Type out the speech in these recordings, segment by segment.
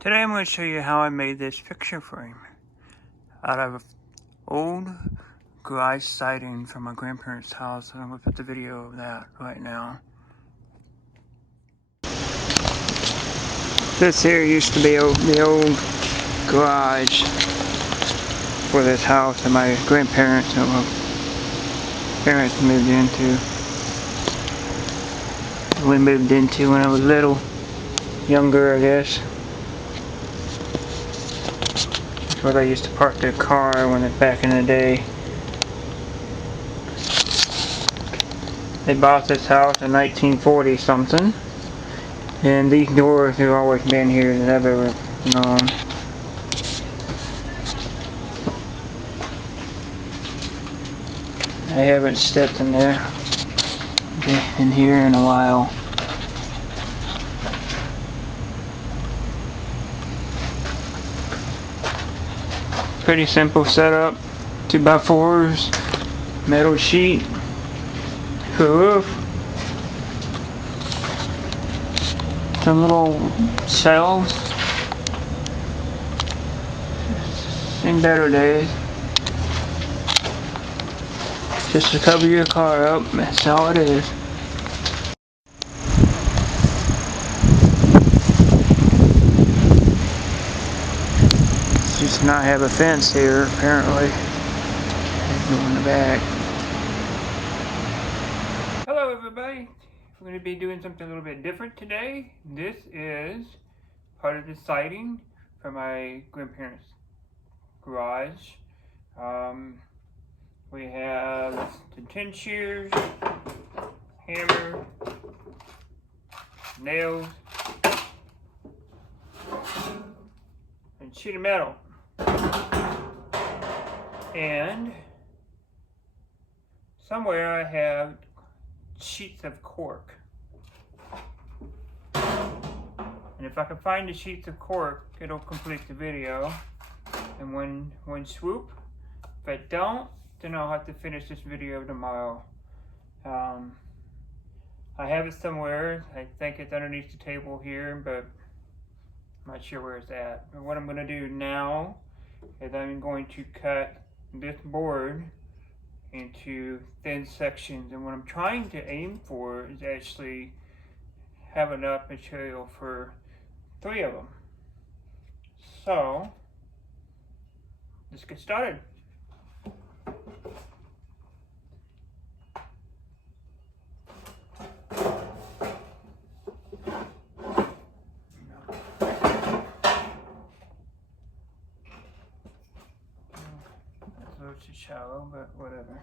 Today I'm going to show you how I made this picture frame out of old garage siding from my grandparents' house, and I'm going to put the video of that right now. This here used to be the old garage for this house that my grandparents and my parents moved into. We moved into when I was little, younger I guess. Where they used to park their car back in the day. They bought this house in 1940 something, and these doors have always been here that I've ever known. I haven't stepped in here in a while. Pretty simple setup. 2x4s, metal sheet, roof, some little shelves. In better days. Just to cover your car up, that's all it is. Just not have a fence here, apparently. Go in the back. Hello everybody. I'm going to be doing something a little bit different today. This is part of the siding for my grandparents' garage. We have the 10 shears, hammer, nails, and sheet of metal. And somewhere I have sheets of cork. And if I can find the sheets of cork, it'll complete the video in one swoop. If I don't, then I'll have to finish this video tomorrow. I have it somewhere. I think it's underneath the table here, but I'm not sure where it's at. But what I'm going to do now is I'm going to cut this board into thin sections, and what I'm trying to aim for is actually have enough material for 3 of them. So let's get started. That's a little too shallow, but whatever.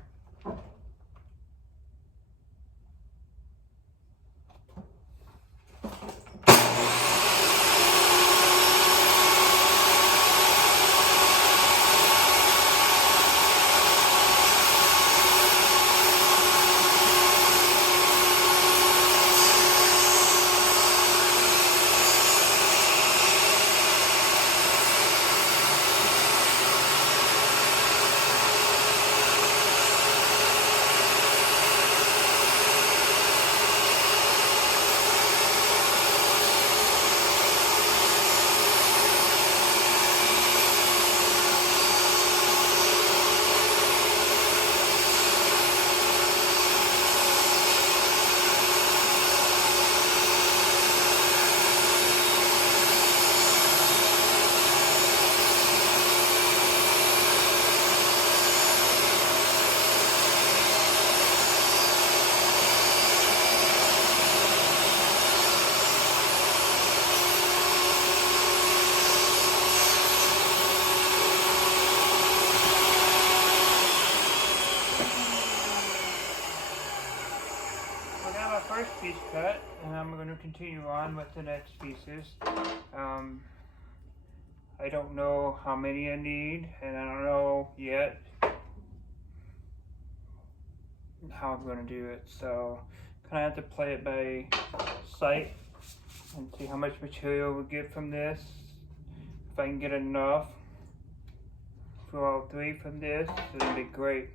First piece cut, and I'm going to continue on with the next pieces. I don't know how many I need, and I don't know yet how I'm going to do it, so kind of have to play it by sight and see how much material we get from this. If I can get enough for all 3 from this, it'll be great.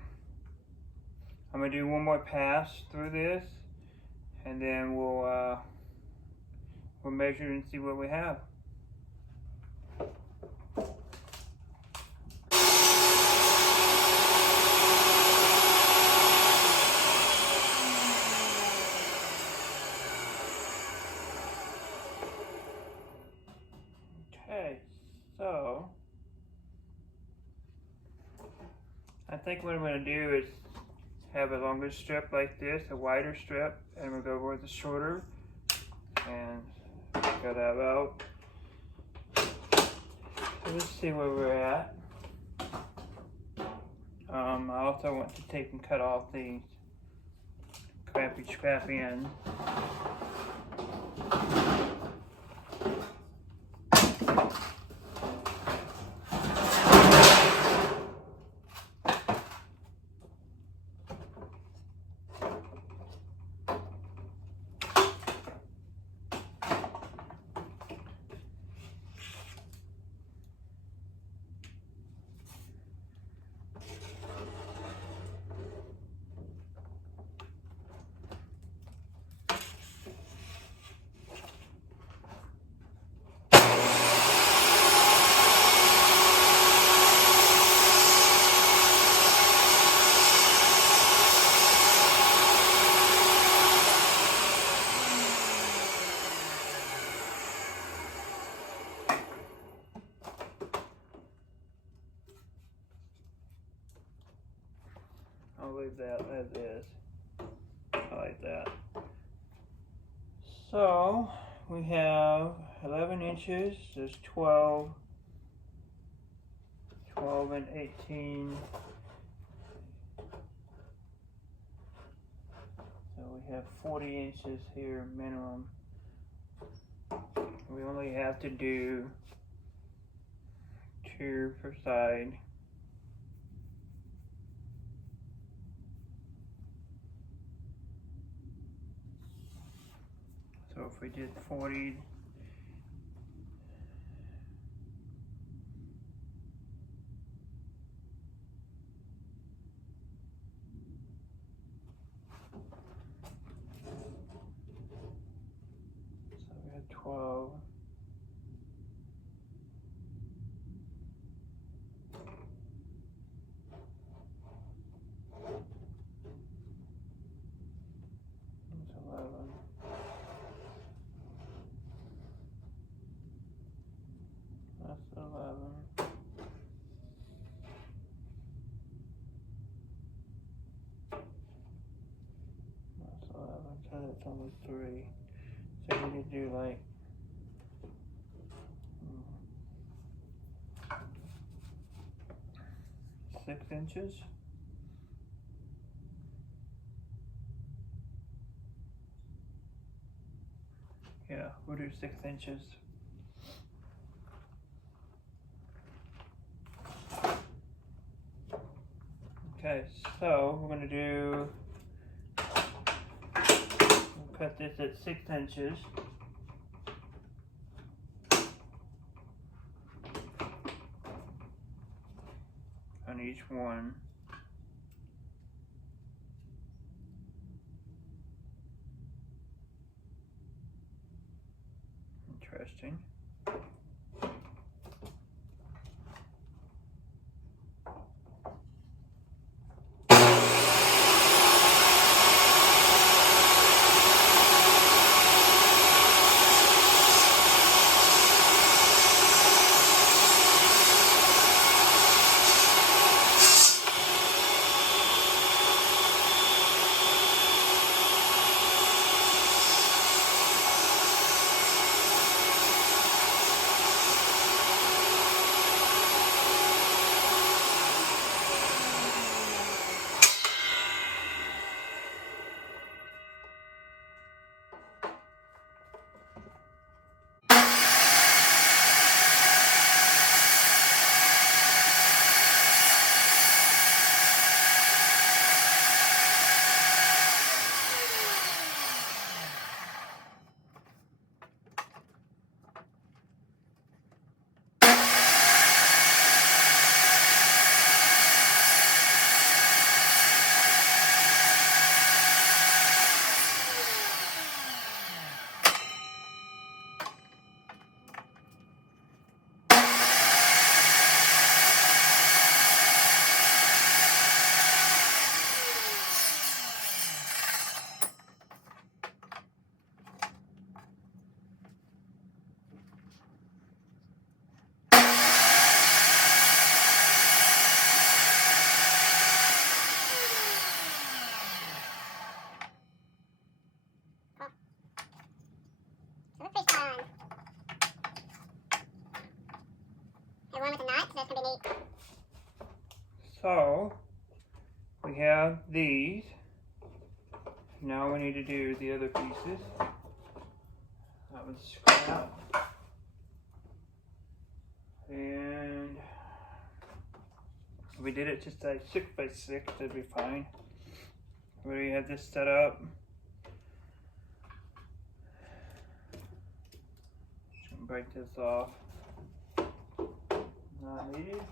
I'm going to do one more pass through this, and then we'll measure and see what we have. think what I'm going to do is have a longer strip like this, a wider strip, and we'll go with the shorter and cut that out. So let's see where we're at. I also want to take and cut off the crappy scrap end. I'll leave that as is. I like that. So we have 11 inches. There's 12 and 18. So we have 40 inches here minimum. We only have to do 2 per side. So if we did 40, so we had 12. That's 11. That's 11. That's 11. So that's only 3. So we need to do like 6 inches. Yeah, we'll do 6 inches. Okay, so we're going to do, we'll cut this at 6 inches. On each one. Interesting. the one with the nut, so that's gonna be neat. So we have these. Now we need to do the other pieces. That was scrap. And we did it just like 6 by 6, that'd be fine. We already have this set up. Just gonna break this off. Not needed.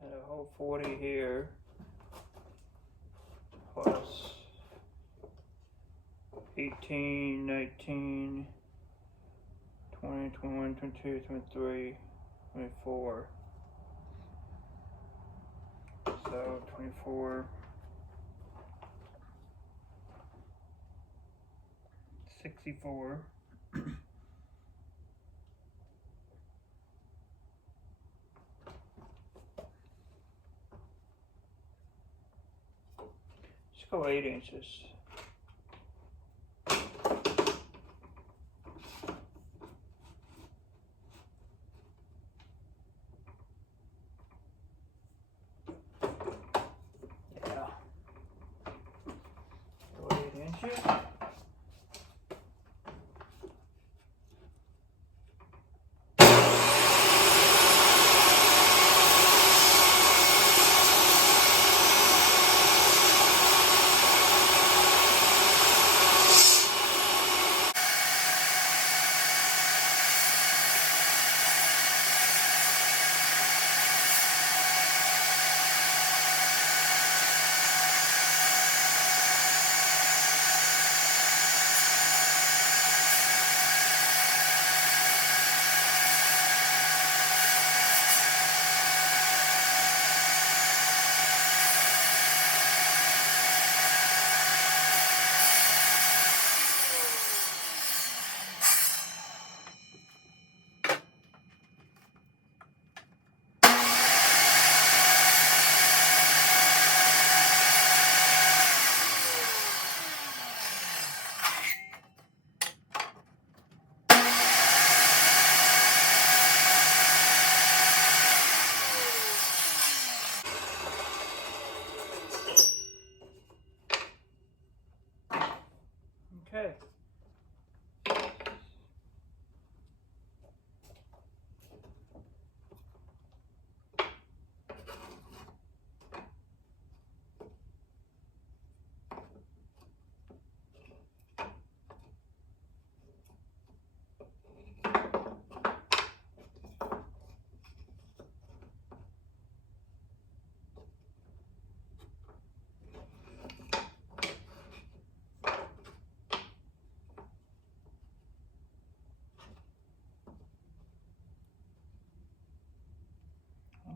Got a whole 40 here, plus 18, 19, 20, 21, 22, 23, 24. So 24, 64. Let's go 8 inches. Yeah. Go 8 inches. Okay.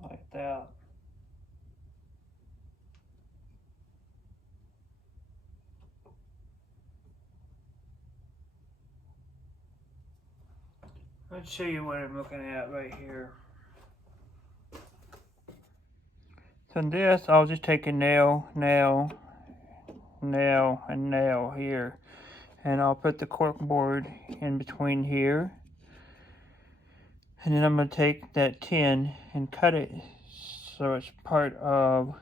Like that. Let's show you what I'm looking at right here. So this, I'll just take a nail, nail, nail, and nail here. And I'll put the cork board in between here. And then I'm going to take that tin and cut it so it's part of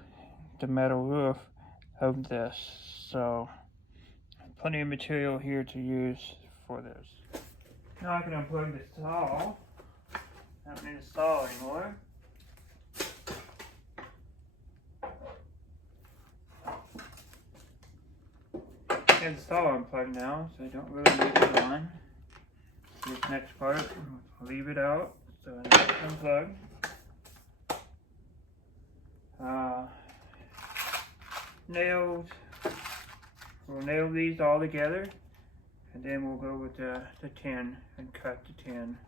the metal roof of this. So plenty of material here to use for this. Now I can unplug the saw. I don't need a saw anymore. I have the saw unplugged now, so I don't really need it on. This next part, I'll leave it out So unplug. Nails. We'll nail these all together, and then we'll go with the tin and cut the tin.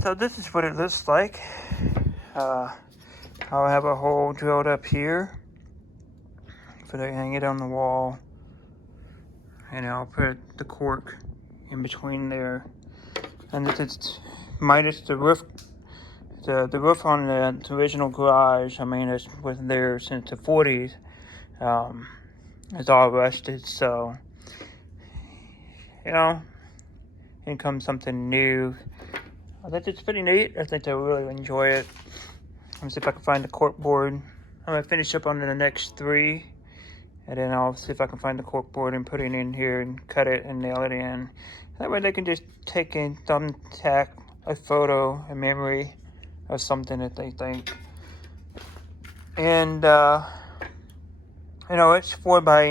So this is what it looks like. I'll have a hole drilled up here for to hang it on the wall, and I'll put the cork in between there. And it's minus the roof. The roof on the original garage, I mean, it was there since the 40s. It's all rusted, so you know, in comes something new. I think it's pretty neat. I think they'll really enjoy it. Let me see if I can find the cork board. I'm gonna finish up on the next 3, and then I'll see if I can find the cork board and put it in here and cut it and nail it in. That way they can just take in thumbtack a photo, a memory of something that they think. And you know, it's 4 by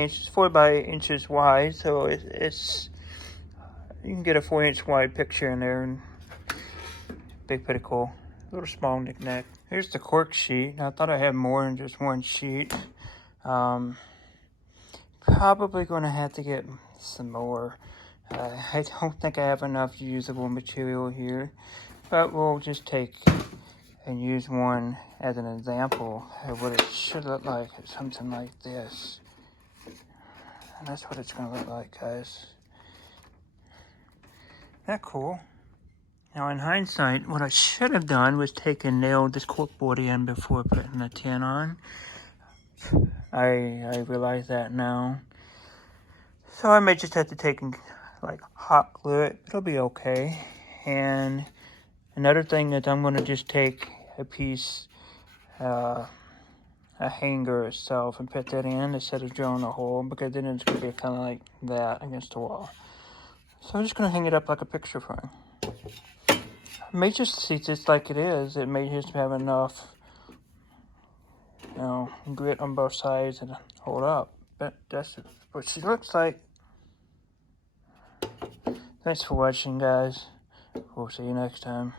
inches wide, so it's you can get a 4-inch wide picture in there, and be pretty cool. A little small knick-knack. Here's the cork sheet. I thought I had more than just one sheet. Probably going to have to get some more. I don't think I have enough usable material here, but we'll just take and use one as an example of what it should look like. Something like this. And that's what it's going to look like, guys. Isn't that cool? Now, in hindsight, what I should have done was take and nailed this corkboard in before putting the tin on. I realize that now. So I may just have to take and like hot glue it. It'll be okay. And another thing is I'm going to just take a piece, a hanger itself, and put that in instead of drilling a hole, because then it's going to be kind of like that against the wall. So I'm just going to hang it up like a picture frame. It may just see just like it is. It may just have enough, you know, grit on both sides and hold up. But that's what she looks like. Thanks for watching, guys. We'll see you next time.